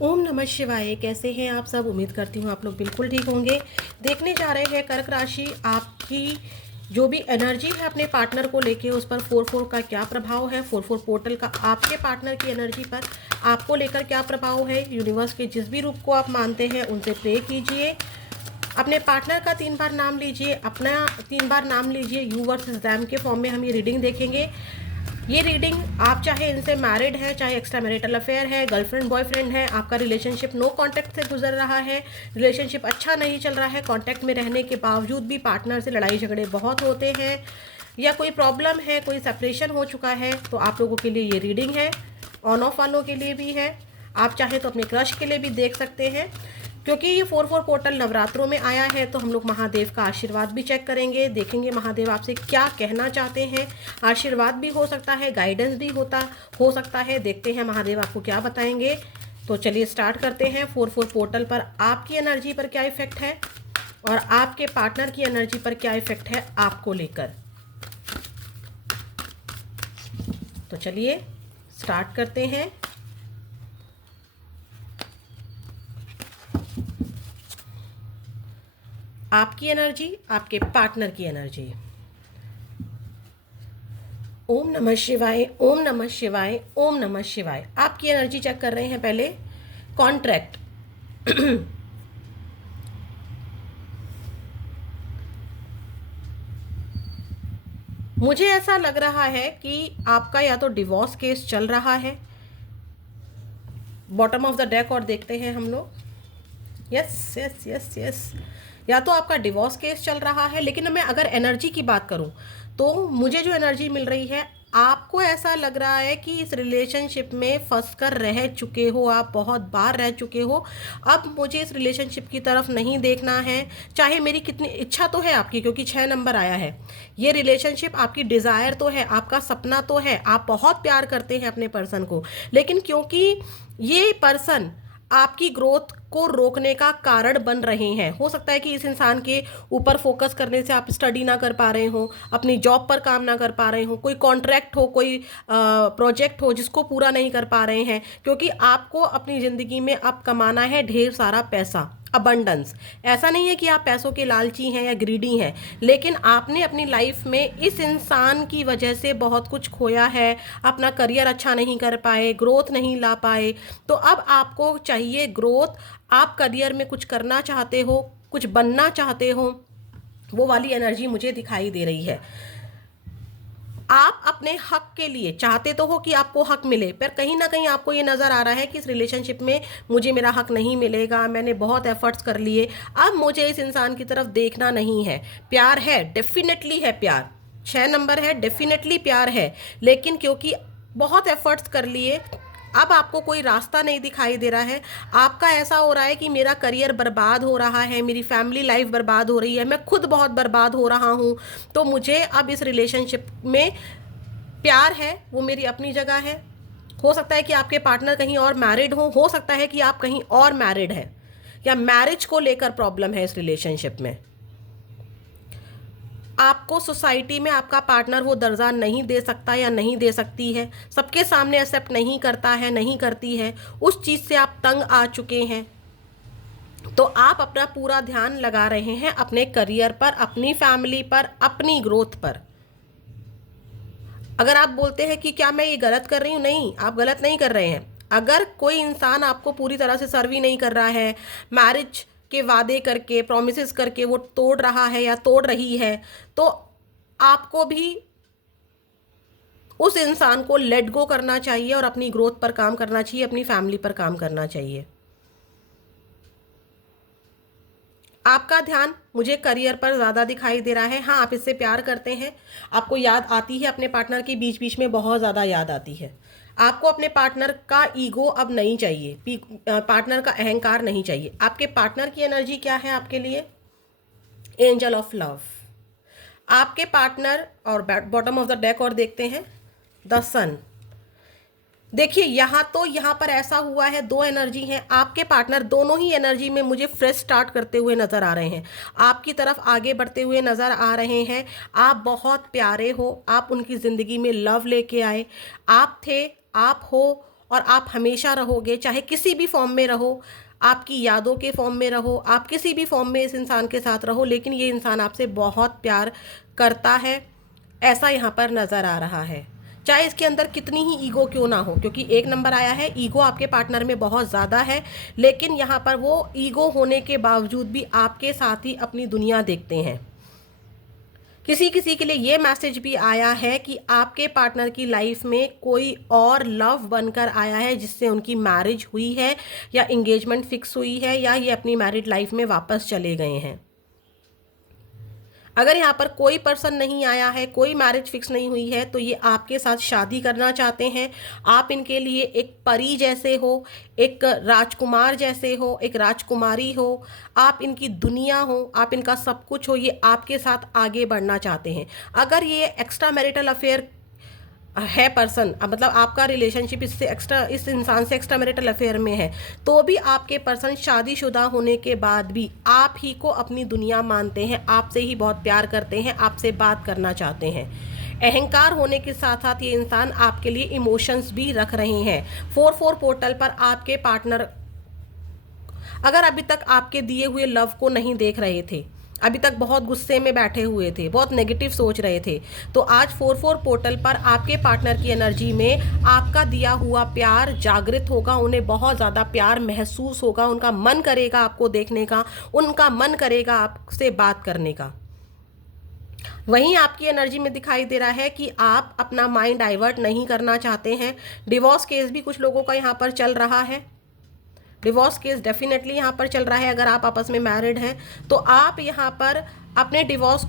ओम नमः शिवाय। कैसे हैं आप सब? उम्मीद करती हूँ आप लोग बिल्कुल ठीक होंगे। देखने जा रहे हैं कर्क राशि, आपकी जो भी एनर्जी है अपने पार्टनर को लेके, उस पर 4-4 का क्या प्रभाव है। 4-4 पोर्टल का आपके पार्टनर की एनर्जी पर आपको लेकर क्या प्रभाव है। यूनिवर्स के जिस भी रूप को आप मानते हैं उनसे प्रे कीजिए। अपने पार्टनर का 3 बार नाम लीजिए, अपना 3 बार नाम लीजिए। यू वर्सेस दैम के फॉर्म में हम ये रीडिंग देखेंगे। ये रीडिंग आप चाहे इनसे मैरिड है, चाहे एक्स्ट्रा मैरिटल अफेयर है, गर्लफ्रेंड बॉयफ्रेंड है, आपका रिलेशनशिप नो कांटेक्ट से गुजर रहा है, रिलेशनशिप अच्छा नहीं चल रहा है, कांटेक्ट में रहने के बावजूद भी पार्टनर से लड़ाई झगड़े बहुत होते हैं, या कोई प्रॉब्लम है, कोई सेपरेशन हो चुका है, तो आप लोगों के लिए ये रीडिंग है। ऑन ऑफ वालों के लिए भी है। आप चाहे तो अपने क्रश के लिए भी देख सकते हैं। क्योंकि ये 4-4 पोर्टल नवरात्रों में आया है, तो हम लोग महादेव का आशीर्वाद भी चेक करेंगे, देखेंगे महादेव आपसे क्या कहना चाहते हैं। आशीर्वाद भी हो सकता है, गाइडेंस भी हो सकता है। देखते हैं महादेव आपको क्या बताएंगे। तो चलिए स्टार्ट करते हैं। 4-4 पोर्टल पर आपकी एनर्जी पर क्या इफेक्ट है और आपके पार्टनर की एनर्जी पर क्या इफेक्ट है आपको लेकर। तो चलिए स्टार्ट करते हैं। आपकी एनर्जी, आपके पार्टनर की एनर्जी। ओम नमः शिवाय, ओम नमः शिवाय, ओम नमः शिवाय। आपकी एनर्जी चेक कर रहे हैं पहले। कॉन्ट्रैक्ट। मुझे ऐसा लग रहा है कि आपका या तो डिवोर्स केस चल रहा है। बॉटम ऑफ द डेक और देखते हैं हम लोग। यस यस यस यस, या तो आपका डिवोर्स केस चल रहा है। लेकिन मैं अगर एनर्जी की बात करूं तो मुझे जो एनर्जी मिल रही है, आपको ऐसा लग रहा है कि इस रिलेशनशिप में फंस कर रह चुके हो, आप बहुत बार रह चुके हो। अब मुझे इस रिलेशनशिप की तरफ नहीं देखना है, चाहे मेरी कितनी इच्छा तो है आपकी, क्योंकि 6 नंबर आया है। ये रिलेशनशिप आपकी डिज़ायर तो है, आपका सपना तो है, आप बहुत प्यार करते हैं अपने पर्सन को। लेकिन क्योंकि ये पर्सन आपकी ग्रोथ को रोकने का कारण बन रहे हैं, हो सकता है कि इस इंसान के ऊपर फोकस करने से आप स्टडी ना कर पा रहे हो, अपनी जॉब पर काम ना कर पा रहे हो, कोई कॉन्ट्रैक्ट हो, कोई प्रोजेक्ट हो जिसको पूरा नहीं कर पा रहे हैं, क्योंकि आपको अपनी ज़िंदगी में अब कमाना है ढेर सारा पैसा, अबंडेंस। ऐसा नहीं है कि आप पैसों के लालची हैं या ग्रीडी हैं, लेकिन आपने अपनी लाइफ में इस इंसान की वजह से बहुत कुछ खोया है। अपना करियर अच्छा नहीं कर पाए, ग्रोथ नहीं ला पाए। तो अब आपको चाहिए ग्रोथ। आप करियर में कुछ करना चाहते हो, कुछ बनना चाहते हो, वो वाली एनर्जी मुझे दिखाई दे रही है। आप अपने हक के लिए चाहते तो हो कि आपको हक मिले, पर कहीं ना कहीं आपको ये नज़र आ रहा है कि इस रिलेशनशिप में मुझे मेरा हक नहीं मिलेगा, मैंने बहुत एफर्ट्स कर लिए, अब मुझे इस इंसान की तरफ देखना नहीं है। प्यार है, डेफिनेटली है प्यार, 6 नंबर है, डेफिनेटली प्यार है। लेकिन क्योंकि बहुत एफर्ट्स कर लिए, अब आपको कोई रास्ता नहीं दिखाई दे रहा है। आपका ऐसा हो रहा है कि मेरा करियर बर्बाद हो रहा है, मेरी फैमिली लाइफ बर्बाद हो रही है, मैं खुद बहुत बर्बाद हो रहा हूँ। तो मुझे अब इस रिलेशनशिप में प्यार है, वो मेरी अपनी जगह है। हो सकता है कि आपके पार्टनर कहीं और मैरिड हो सकता है कि आप कहीं और मैरिड हैं, या मैरिज को लेकर प्रॉब्लम है इस रिलेशनशिप में। आपको सोसाइटी में आपका पार्टनर वो दर्जा नहीं दे सकता या नहीं दे सकती है, सबके सामने एक्सेप्ट नहीं करता है, नहीं करती है। उस चीज़ से आप तंग आ चुके हैं। तो आप अपना पूरा ध्यान लगा रहे हैं अपने करियर पर, अपनी फैमिली पर, अपनी ग्रोथ पर। अगर आप बोलते हैं कि क्या मैं ये गलत कर रही हूँ, नहीं, आप गलत नहीं कर रहे हैं। अगर कोई इंसान आपको पूरी तरह से सर्व ही नहीं कर रहा है, मैरिज के वादे करके, प्रोमिसेस करके वो तोड़ रहा है या तोड़ रही है, तो आपको भी उस इंसान को लेट गो करना चाहिए और अपनी ग्रोथ पर काम करना चाहिए, अपनी फैमिली पर काम करना चाहिए। आपका ध्यान मुझे करियर पर ज़्यादा दिखाई दे रहा है। हाँ, आप इससे प्यार करते हैं, आपको याद आती है अपने पार्टनर की, बीच बीच में बहुत ज़्यादा याद आती है। आपको अपने पार्टनर का ईगो अब नहीं चाहिए, पार्टनर का अहंकार नहीं चाहिए। आपके पार्टनर की एनर्जी क्या है आपके लिए? Angel of love. आपके पार्टनर, और बॉटम ऑफ द डेक और देखते हैं, द सन। देखिए यहाँ पर ऐसा हुआ है, 2 एनर्जी हैं। आपके पार्टनर दोनों ही एनर्जी में मुझे फ्रेश स्टार्ट करते हुए नजर आ रहे हैं, आपकी तरफ आगे बढ़ते हुए नजर आ रहे हैं। आप बहुत प्यारे हो, आप उनकी ज़िंदगी में लव लेके आए, आप थे, आप हो, और आप हमेशा रहोगे, चाहे किसी भी फॉर्म में रहो, आपकी यादों के फॉर्म में रहो, आप किसी भी फॉर्म में इस इंसान के साथ रहो, लेकिन ये इंसान आपसे बहुत प्यार करता है, ऐसा यहाँ पर नज़र आ रहा है। चाहे इसके अंदर कितनी ही ईगो क्यों ना हो, क्योंकि 1 नंबर आया है, ईगो आपके पार्टनर में बहुत ज़्यादा है, लेकिन यहाँ पर वो ईगो होने के बावजूद भी आपके साथ ही अपनी दुनिया देखते हैं। किसी किसी के लिए ये मैसेज भी आया है कि आपके पार्टनर की लाइफ में कोई और लव बनकर आया है, जिससे उनकी मैरिज हुई है या एंगेजमेंट फिक्स हुई है, या ये अपनी मैरिड लाइफ में वापस चले गए हैं। अगर यहाँ पर कोई पर्सन नहीं आया है, कोई मैरिज फिक्स नहीं हुई है, तो ये आपके साथ शादी करना चाहते हैं। आप इनके लिए एक परी जैसे हो, एक राजकुमार जैसे हो, एक राजकुमारी हो, आप इनकी दुनिया हो, आप इनका सब कुछ हो, ये आपके साथ आगे बढ़ना चाहते हैं। अगर ये एक्स्ट्रा मैरिटल अफेयर है पर्सन, मतलब आपका रिलेशनशिप इससे एक्स्ट्रा, इस इंसान से एक्स्ट्रा मैरिटल अफेयर में है, तो भी आपके पर्सन शादीशुदा होने के बाद भी आप ही को अपनी दुनिया मानते हैं, आपसे ही बहुत प्यार करते हैं, आपसे बात करना चाहते हैं। अहंकार होने के साथ साथ ये इंसान आपके लिए इमोशंस भी रख रहे हैं। 4-4 पोर्टल पर आपके पार्टनर अगर अभी तक आपके दिए हुए लव को नहीं देख रहे थे, अभी तक बहुत गुस्से में बैठे हुए थे, बहुत नेगेटिव सोच रहे थे, तो आज 4-4 पोर्टल पर आपके पार्टनर की एनर्जी में आपका दिया हुआ प्यार जागृत होगा, उन्हें बहुत ज़्यादा प्यार महसूस होगा, उनका मन करेगा आपको देखने का, उनका मन करेगा आपसे बात करने का। वहीं आपकी एनर्जी में दिखाई दे रहा है कि आप अपना माइंड डाइवर्ट नहीं करना चाहते हैं। डिवोर्स केस भी कुछ लोगों का यहाँ पर चल रहा है, डिवोर्स केस डेफिनेटली यहाँ पर चल रहा है। अगर आप आपस में मैरिड हैं तो आप यहाँ पर अपने डिवोर्स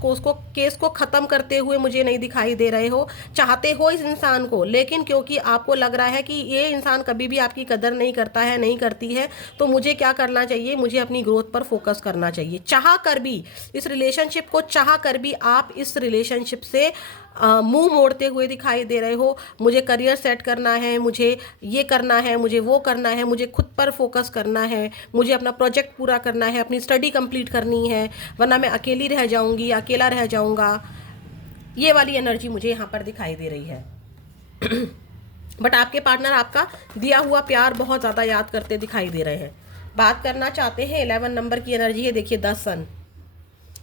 केस को ख़त्म करते हुए मुझे नहीं दिखाई दे रहे हो। चाहते हो इस इंसान को, लेकिन क्योंकि आपको लग रहा है कि ये इंसान कभी भी आपकी कदर नहीं करता है, नहीं करती है, तो मुझे क्या करना चाहिए, मुझे अपनी ग्रोथ पर फोकस करना चाहिए। चाह कर भी इस रिलेशनशिप को, चाह कर भी आप इस रिलेशनशिप से मुंह मोड़ते हुए दिखाई दे रहे हो। मुझे करियर सेट करना है, मुझे ये करना है, मुझे वो करना है, मुझे खुद पर फोकस करना है, मुझे अपना प्रोजेक्ट पूरा करना है, अपनी स्टडी कंप्लीट करनी है, वरना मैं अकेली रह जाऊंगी, अकेला रह जाऊंगा। ये वाली एनर्जी मुझे यहाँ पर दिखाई दे रही है। बट आपके पार्टनर आपका दिया हुआ प्यार बहुत ज़्यादा याद करते दिखाई दे रहे हैं, बात करना चाहते हैं। 11 नंबर की एनर्जी है, देखिए 10 सन।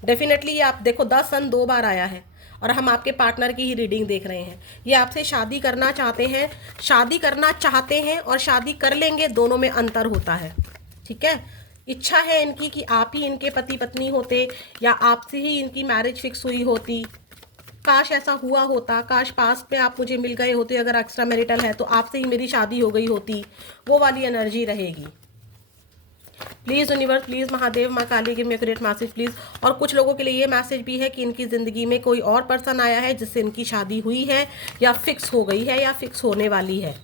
डेफिनेटली आप देखो 10 सन 2 बार आया है, और हम आपके पार्टनर की ही रीडिंग देख रहे हैं। ये आपसे शादी करना चाहते हैं, शादी करना चाहते हैं और शादी कर लेंगे, दोनों में अंतर होता है, ठीक है। इच्छा है इनकी कि आप ही इनके पति पत्नी होते, या आपसे ही इनकी मैरिज फिक्स हुई होती। काश ऐसा हुआ होता, काश पास में आप मुझे मिल गए होते, अगर एक्स्ट्रा मैरिटल है तो आपसे ही मेरी शादी हो गई होती, वो वाली एनर्जी रहेगी। प्लीज़ यूनिवर्स, प्लीज़ महादेव, माँ Kali, give me a great message please. और कुछ लोगों के लिए ये मैसेज भी है कि इनकी ज़िंदगी में कोई और पर्सन आया है जिससे इनकी शादी हुई है, या फिक्स हो गई है, या फिक्स होने वाली है।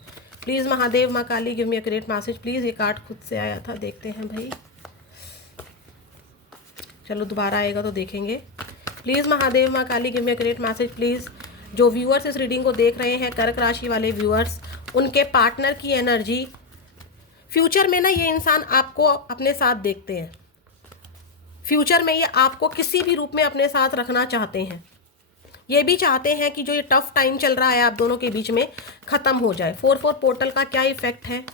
प्लीज़ महादेव, माँ Kali, give me a great message please. ये कार्ड खुद से आया था, देखते हैं भाई, चलो दोबारा आएगा तो देखेंगे। प्लीज़ महादेव, माँ Kali, give me a great message please. जो व्यूअर्स इस रीडिंग को देख रहे हैं, कर्क राशि वाले व्यूअर्स, उनके पार्टनर की एनर्जी, फ्यूचर में ना ये इंसान आपको अपने साथ देखते हैं, फ्यूचर में ये आपको किसी भी रूप में अपने साथ रखना चाहते हैं। ये भी चाहते हैं कि जो ये टफ टाइम चल रहा है आप दोनों के बीच में ख़त्म हो जाए। 4-4 पोर्टल का क्या इफेक्ट है,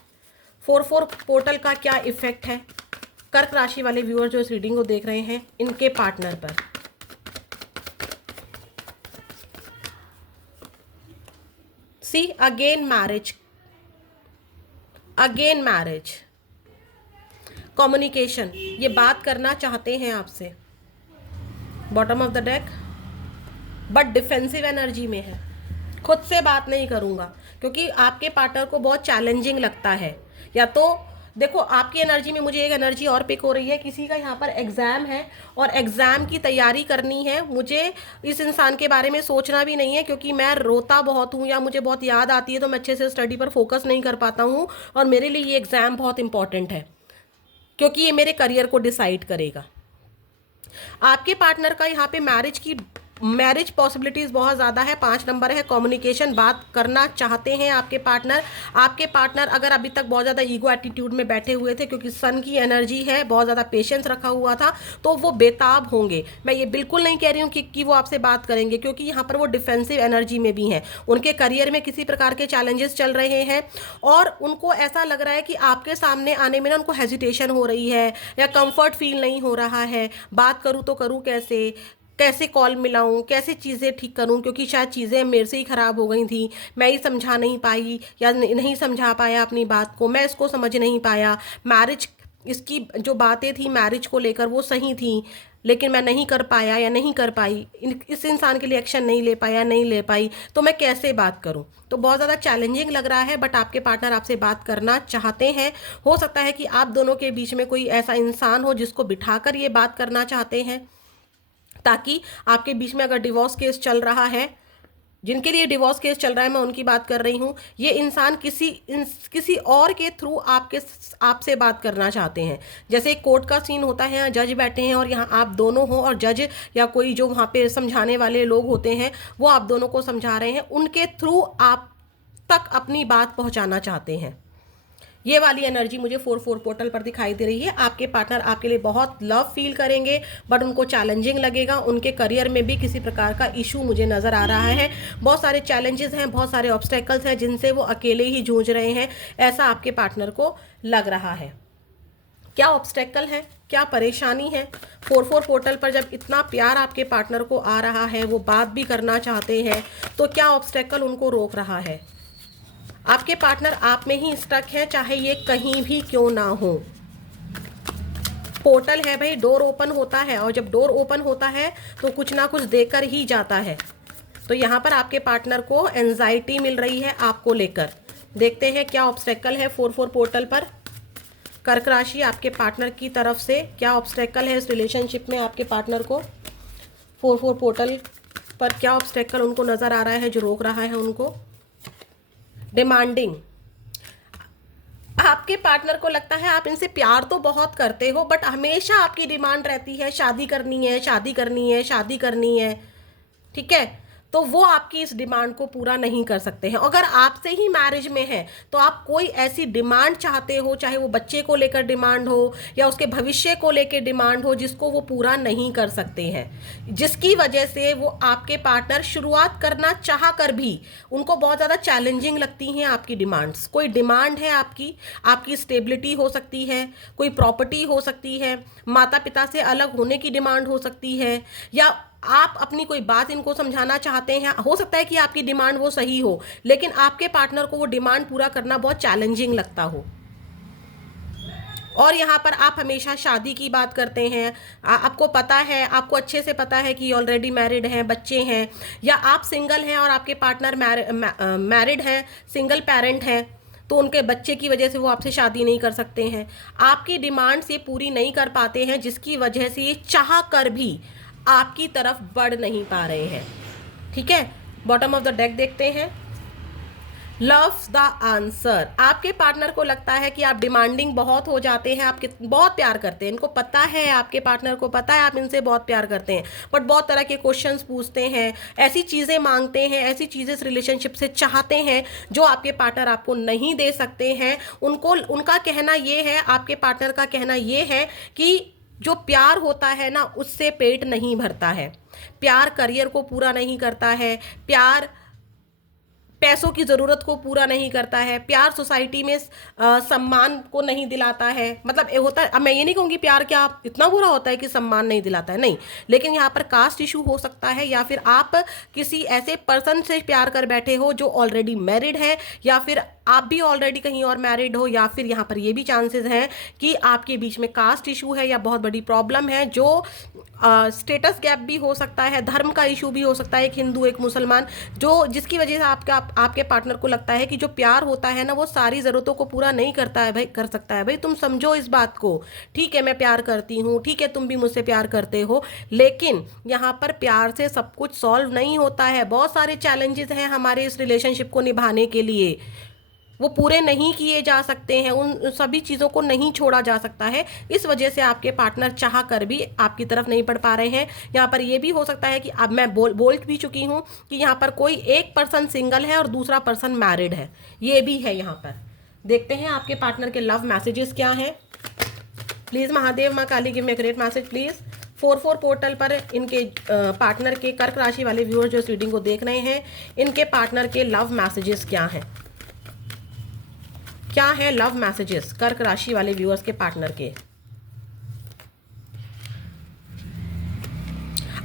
4-4 पोर्टल का क्या इफेक्ट है कर्क राशि वाले व्यूअर जो इस रीडिंग को देख रहे हैं, इनके पार्टनर पर। See again marriage, again marriage, communication, ये बात करना चाहते हैं आपसे। Bottom of the deck, but defensive energy में है, खुद से बात नहीं करूँगा, क्योंकि आपके पार्टनर को बहुत चैलेंजिंग लगता है। या तो देखो आपकी एनर्जी में मुझे एक एनर्जी और पिक हो रही है, किसी का यहाँ पर एग्ज़ाम है और एग्ज़ाम की तैयारी करनी है। मुझे इस इंसान के बारे में सोचना भी नहीं है, क्योंकि मैं रोता बहुत हूँ या मुझे बहुत याद आती है, तो मैं अच्छे से स्टडी पर फोकस नहीं कर पाता हूँ, और मेरे लिए ये एग्ज़ाम बहुत इंपॉर्टेंट है, क्योंकि ये मेरे करियर को डिसाइड करेगा। आपके पार्टनर का यहाँ पे मैरिज की मैरिज पॉसिबिलिटीज़ बहुत ज़्यादा है। 5 नंबर है कम्युनिकेशन, बात करना चाहते हैं आपके पार्टनर। आपके पार्टनर अगर अभी तक बहुत ज़्यादा ईगो एटीट्यूड में बैठे हुए थे, क्योंकि सन की एनर्जी है, बहुत ज़्यादा पेशेंस रखा हुआ था, तो वो बेताब होंगे। मैं ये बिल्कुल नहीं कह रही हूँ कि वो आपसे बात करेंगे, क्योंकि यहाँ पर वो डिफेंसिव एनर्जी में भी हैं। उनके करियर में किसी प्रकार के चैलेंजेस चल रहे हैं और उनको ऐसा लग रहा है कि आपके सामने आने में ना उनको हेजिटेशन हो रही है या कंफर्ट फील नहीं हो रहा है। बात करूँ तो करूँ कैसे, कैसे कॉल मिलाऊं, कैसे चीज़ें ठीक करूं, क्योंकि शायद चीज़ें मेरे से ही ख़राब हो गई थी, मैं ही समझा नहीं पाई या नहीं समझा पाया अपनी बात को, मैं इसको समझ नहीं पाया। मैरिज, इसकी जो बातें थी मैरिज को लेकर वो सही थी, लेकिन मैं नहीं कर पाया या नहीं कर पाई, इस इंसान के लिए एक्शन नहीं ले पाया, नहीं ले पाई, तो मैं कैसे बात करूं। तो बहुत ज़्यादा चैलेंजिंग लग रहा है, बट आपके पार्टनर आपसे बात करना चाहते हैं। हो सकता है कि आप दोनों के बीच में कोई ऐसा इंसान हो जिसको बिठाकर ये बात करना चाहते हैं, ताकि आपके बीच में अगर डिवोर्स केस चल रहा है, जिनके लिए डिवोर्स केस चल रहा है मैं उनकी बात कर रही हूँ, ये इंसान किसी और के थ्रू आपसे बात करना चाहते हैं। जैसे एक कोर्ट का सीन होता है, यहाँ जज बैठे हैं और यहाँ आप दोनों हो, और जज या कोई जो वहाँ पे समझाने वाले लोग होते हैं वो आप दोनों को समझा रहे हैं, उनके थ्रू आप तक अपनी बात पहुँचाना चाहते हैं। ये वाली एनर्जी मुझे 4-4 पोर्टल पर दिखाई दे रही है। आपके पार्टनर आपके लिए बहुत लव फील करेंगे, बट उनको चैलेंजिंग लगेगा। उनके करियर में भी किसी प्रकार का इशू मुझे नज़र आ रहा है। बहुत सारे चैलेंजेस हैं, बहुत सारे ऑब्स्टेकल्स हैं जिनसे वो अकेले ही जूझ रहे हैं, ऐसा आपके पार्टनर को लग रहा है। क्या ऑब्स्टेकल है, क्या परेशानी है? 4-4 पोर्टल पर जब इतना प्यार आपके पार्टनर को आ रहा है, वो बात भी करना चाहते हैं, तो क्या ऑब्स्टेकल उनको रोक रहा है? आपके पार्टनर आप में ही स्टक है, चाहे ये कहीं भी क्यों ना हो। पोर्टल है भाई, डोर ओपन होता है, और जब डोर ओपन होता है तो कुछ ना कुछ देकर ही जाता है। तो यहाँ पर आपके पार्टनर को एंजाइटी मिल रही है आपको लेकर। देखते हैं क्या ऑब्स्टेकल है 4-4 पोर्टल पर। कर्क राशि, आपके पार्टनर की तरफ से क्या ऑब्स्टेकल है इस रिलेशनशिप में? आपके पार्टनर को 4-4 पोर्टल पर क्या ऑब्स्टेकल उनको नज़र आ रहा है जो रोक रहा है उनको? डिमांडिंग, आपके पार्टनर को लगता है आप इनसे प्यार तो बहुत करते हो, बट हमेशा आपकी डिमांड रहती है शादी करनी है, शादी करनी है, शादी करनी है। ठीक है, तो वो आपकी इस डिमांड को पूरा नहीं कर सकते हैं। अगर आपसे ही मैरिज में है तो आप कोई ऐसी डिमांड चाहते हो, चाहे वो बच्चे को लेकर डिमांड हो या उसके भविष्य को लेकर डिमांड हो, जिसको वो पूरा नहीं कर सकते हैं, जिसकी वजह से वो आपके पार्टनर शुरुआत करना चाह कर भी उनको बहुत ज़्यादा चैलेंजिंग लगती हैं आपकी डिमांड्स। कोई डिमांड है आपकी स्टेबिलिटी हो सकती है, कोई प्रॉपर्टी हो सकती है, माता पिता से अलग होने की डिमांड हो सकती है, या आप अपनी कोई बात इनको समझाना चाहते हैं। हो सकता है कि आपकी डिमांड वो सही हो, लेकिन आपके पार्टनर को वो डिमांड पूरा करना बहुत चैलेंजिंग लगता हो। और यहाँ पर आप हमेशा शादी की बात करते हैं। आपको पता है, आपको अच्छे से पता है कि ऑलरेडी मैरिड हैं, बच्चे हैं, या आप सिंगल हैं और आपके पार्टनर मैरिड हैं, सिंगल पेरेंट हैं, तो उनके बच्चे की वजह से वो आपसे शादी नहीं कर सकते हैं। आपकी डिमांड्स ये पूरी नहीं कर पाते हैं, जिसकी वजह से ये चाह कर भी आपकी तरफ बढ़ नहीं पा रहे हैं। ठीक है, बॉटम ऑफ द डेक देखते हैं। लव द आंसर, आपके पार्टनर को लगता है कि आप डिमांडिंग बहुत हो जाते हैं, आप बहुत प्यार करते हैं, इनको पता है, आपके पार्टनर को पता है आप इनसे बहुत प्यार करते हैं, बट बहुत तरह के क्वेश्चंस पूछते हैं, ऐसी चीज़ें मांगते हैं, ऐसी चीज़ें इस रिलेशनशिप से चाहते हैं जो आपके पार्टनर आपको नहीं दे सकते हैं। उनका कहना ये है, आपके पार्टनर का कहना ये है कि जो प्यार होता है ना, उससे पेट नहीं भरता है, प्यार करियर को पूरा नहीं करता है, प्यार पैसों की ज़रूरत को पूरा नहीं करता है, प्यार सोसाइटी में सम्मान को नहीं दिलाता है। मतलब ये होता है, अब मैं ये नहीं कहूँगी प्यार क्या इतना बुरा होता है कि सम्मान नहीं दिलाता है, नहीं, लेकिन यहाँ पर कास्ट इशू हो सकता है, या फिर आप किसी ऐसे पर्सन से प्यार कर बैठे हो जो ऑलरेडी मैरिड है, या फिर आप भी ऑलरेडी कहीं और मैरिड हो, या फिर यहाँ पर ये भी चांसेस हैं कि आपके बीच में कास्ट इशू है या बहुत बड़ी प्रॉब्लम है, जो स्टेटस गैप भी हो सकता है, धर्म का इशू भी हो सकता है, एक हिंदू एक मुसलमान, जिसकी वजह से आपके पार्टनर को लगता है कि जो प्यार होता है ना, वो सारी ज़रूरतों को पूरा नहीं करता है भाई, कर सकता है भाई, तुम समझो इस बात को। ठीक है, मैं प्यार करती हूँ, ठीक है, तुम भी मुझसे प्यार करते हो, लेकिन यहाँ पर प्यार से सब कुछ सॉल्व नहीं होता है। बहुत सारे चैलेंजेस हैं हमारे इस रिलेशनशिप को निभाने के लिए। वो पूरे नहीं किए जा सकते हैं, उन सभी चीज़ों को नहीं छोड़ा जा सकता है। इस वजह से आपके पार्टनर चाह कर भी आपकी तरफ नहीं बढ़ पा रहे हैं। यहाँ पर ये भी हो सकता है कि अब मैं बोल भी चुकी हूँ कि यहाँ पर कोई एक पर्सन सिंगल है और दूसरा पर्सन मैरिड है, ये भी है यहाँ पर। देखते हैं आपके पार्टनर के लव मैसेजेस क्या हैं। प्लीज़ महादेव माँ Kali give me great message please. 4-4 portal पर इनके पार्टनर के, कर्क राशि वाले व्यूअर्स जो इस रीडिंग को देख रहे हैं, इनके पार्टनर के लव मैसेजेस क्या हैं, क्या है लव मैसेजेस कर्क राशि वाले व्यूअर्स के पार्टनर के।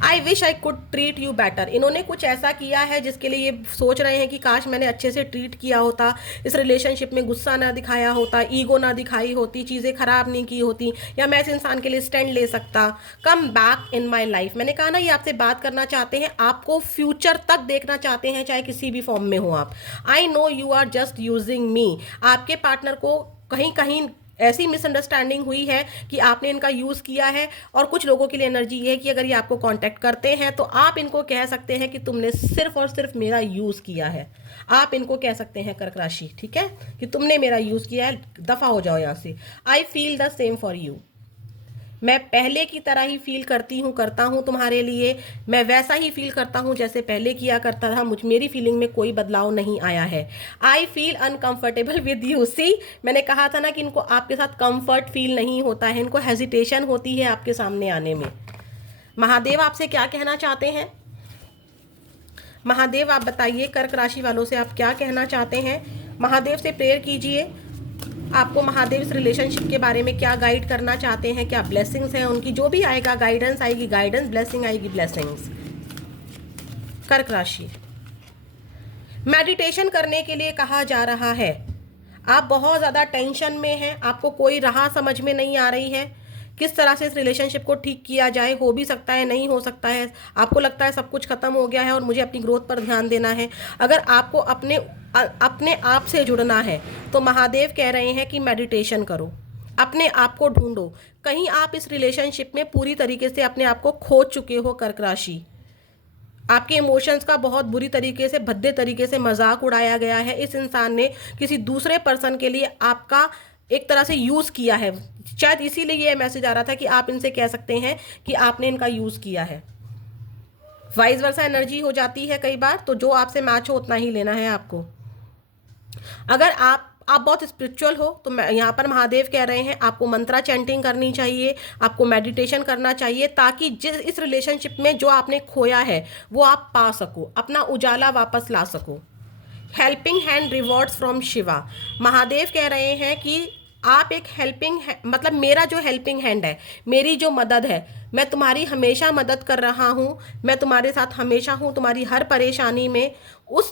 I wish I could treat you better. इन्होंने कुछ ऐसा किया है जिसके लिए ये सोच रहे हैं कि काश मैंने अच्छे से ट्रीट किया होता, इस रिलेशनशिप में गुस्सा ना दिखाया होता, ईगो ना दिखाई होती, चीज़ें खराब नहीं की होती, या मैं इस इंसान के लिए स्टैंड ले सकता। Come back in my life. मैंने कहा ना, ये आपसे बात करना चाहते हैं, आपको फ्यूचर तक देखना चाहते हैं, चाहे किसी भी फॉर्म में हो आप। I know you are just using me. आपके पार्टनर को कहीं कहीं ऐसी मिसअंडरस्टैंडिंग हुई है कि आपने इनका यूज़ किया है। और कुछ लोगों के लिए एनर्जी ये है कि अगर ये आपको कांटेक्ट करते हैं तो आप इनको कह सकते हैं कि तुमने सिर्फ और सिर्फ मेरा यूज़ किया है। आप इनको कह सकते हैं कर्क राशि, ठीक है, कि तुमने मेरा यूज़ किया है, दफ़ा हो जाओ यहाँ से। I feel the same for you. मैं पहले की तरह ही फील करता हूँ तुम्हारे लिए। मैं वैसा ही फील करता हूँ जैसे पहले किया करता था। मेरी फीलिंग में कोई बदलाव नहीं आया है। I feel uncomfortable with you. See, मैंने कहा था ना कि इनको आपके साथ कंफर्ट फील नहीं होता है, इनको हेजिटेशन होती है आपके सामने आने में। महादेव आपसे क्या कहना चाहते हैं? महादेव आप बताइए, कर्क राशि वालों से आप क्या कहना चाहते हैं? महादेव से प्रेयर कीजिए। आपको महादेव इस रिलेशनशिप के बारे में क्या गाइड करना चाहते हैं, क्या ब्लेसिंग्स हैं उनकी, जो भी आएगा गाइडेंस आएगी, गाइडेंस, ब्लेसिंग आएगी, ब्लेसिंग्स। कर्क राशि, मेडिटेशन करने के लिए कहा जा रहा है। आप बहुत ज़्यादा टेंशन में हैं, आपको कोई राह समझ में नहीं आ रही है किस तरह से इस रिलेशनशिप को ठीक किया जाए। हो भी सकता है, नहीं हो सकता है। आपको लगता है सब कुछ खत्म हो गया है और मुझे अपनी ग्रोथ पर ध्यान देना है। अगर आपको अपने आप से जुड़ना है तो महादेव कह रहे हैं कि मेडिटेशन करो, अपने आप को ढूंढो। कहीं आप इस रिलेशनशिप में पूरी तरीके से अपने आप को खो चुके हो कर्क राशि। आपके इमोशंस का बहुत बुरी तरीके से, भद्दे तरीके से मजाक उड़ाया गया है। इस इंसान ने किसी दूसरे पर्सन के लिए आपका एक तरह से यूज़ किया है। शायद इसीलिए ये मैसेज आ रहा था कि आप इनसे कह सकते हैं कि आपने इनका यूज़ किया है। वाइस वर्सा एनर्जी हो जाती है कई बार, तो जो आपसे मैच हो उतना ही लेना है आपको। अगर आप बहुत स्पिरिचुअल हो तो मैं यहाँ पर महादेव कह रहे हैं आपको मंत्रा चैंटिंग करनी चाहिए, आपको मेडिटेशन करना चाहिए, ताकि जिस इस रिलेशनशिप में जो आपने खोया है वो आप पा सको, अपना उजाला वापस ला सको। Helping hand rewards from Shiva. Mahadev कह रहे हैं कि आप एक मतलब मेरा जो हेल्पिंग हैंड है, मेरी जो मदद है, मैं तुम्हारी हमेशा मदद कर रहा हूँ, मैं तुम्हारे साथ हमेशा हूँ, तुम्हारी हर परेशानी में।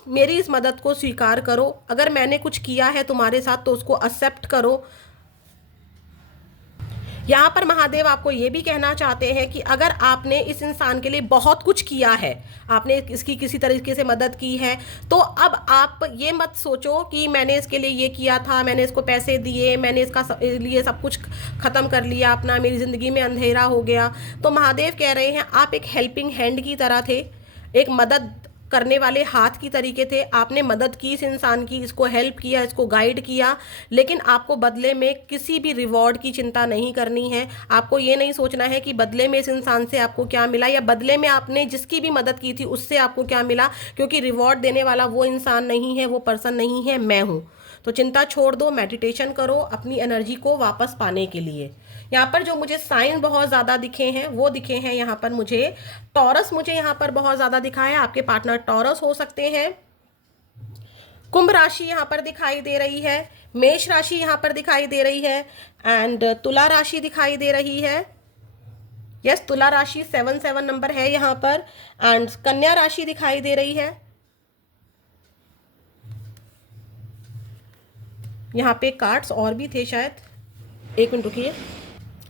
मेरी इस मदद को स्वीकार करो। अगर मैंने कुछ किया है तुम्हारे साथ तो उसको एक्सेप्ट करो। यहाँ पर महादेव आपको ये भी कहना चाहते हैं कि अगर आपने इस इंसान के लिए बहुत कुछ किया है, आपने इसकी किसी तरीके से मदद की है, तो अब आप ये मत सोचो कि मैंने इसके लिए ये किया था, मैंने इसको पैसे दिए, मैंने इसका लिए सब कुछ ख़त्म कर लिया अपना, मेरी ज़िंदगी में अंधेरा हो गया। तो महादेव कह रहे हैं आप एक हेल्पिंग हैंड की तरह थे, एक मदद करने वाले हाथ की तरीके थे। आपने मदद की इस इंसान की, इसको हेल्प किया, इसको गाइड किया, लेकिन आपको बदले में किसी भी रिवॉर्ड की चिंता नहीं करनी है। आपको ये नहीं सोचना है कि बदले में इस इंसान से आपको क्या मिला, या बदले में आपने जिसकी भी मदद की थी उससे आपको क्या मिला, क्योंकि रिवॉर्ड देने वाला वो इंसान नहीं है, वो पर्सन नहीं है, मैं हूँ। तो चिंता छोड़ दो, मेडिटेशन करो अपनी एनर्जी को वापस पाने के लिए। यहाँ पर जो मुझे साइन बहुत ज़्यादा दिखे हैं वो दिखे हैं यहाँ पर मुझे टॉरस, मुझे यहाँ पर बहुत ज़्यादा दिखा है। आपके पार्टनर टॉरस हो सकते हैं। कुंभ राशि यहाँ पर दिखाई दे रही है, मेष राशि यहाँ पर दिखाई दे रही है, एंड तुला राशि दिखाई दे रही है। यस, तुला राशि 77 नंबर है यहाँ पर, एंड कन्या राशि दिखाई दे रही है। यहाँ पे कार्ड्स और भी थे शायद, एक मिनट रुकिए,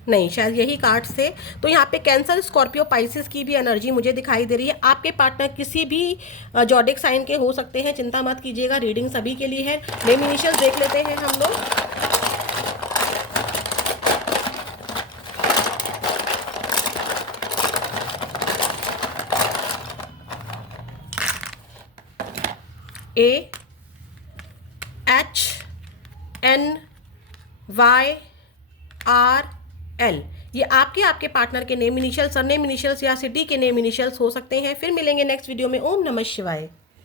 नहीं शायद यही कार्ड्स थे। तो यहाँ पे कैंसर, स्कॉर्पियो, पाइसिस की भी एनर्जी मुझे दिखाई दे रही है। आपके पार्टनर किसी भी जॉडिक साइन के हो सकते हैं, चिंता मत कीजिएगा, रीडिंग सभी के लिए है। नेम इनिशियल देख लेते हैं हम लोग। A, H, YRL, ये आपके पार्टनर के नेम इनिशियल, सरनेम इनिशियल्स या सिटी के नेम इनिशियल्स हो सकते हैं। फिर मिलेंगे नेक्स्ट वीडियो में। ओम नमः शिवाय।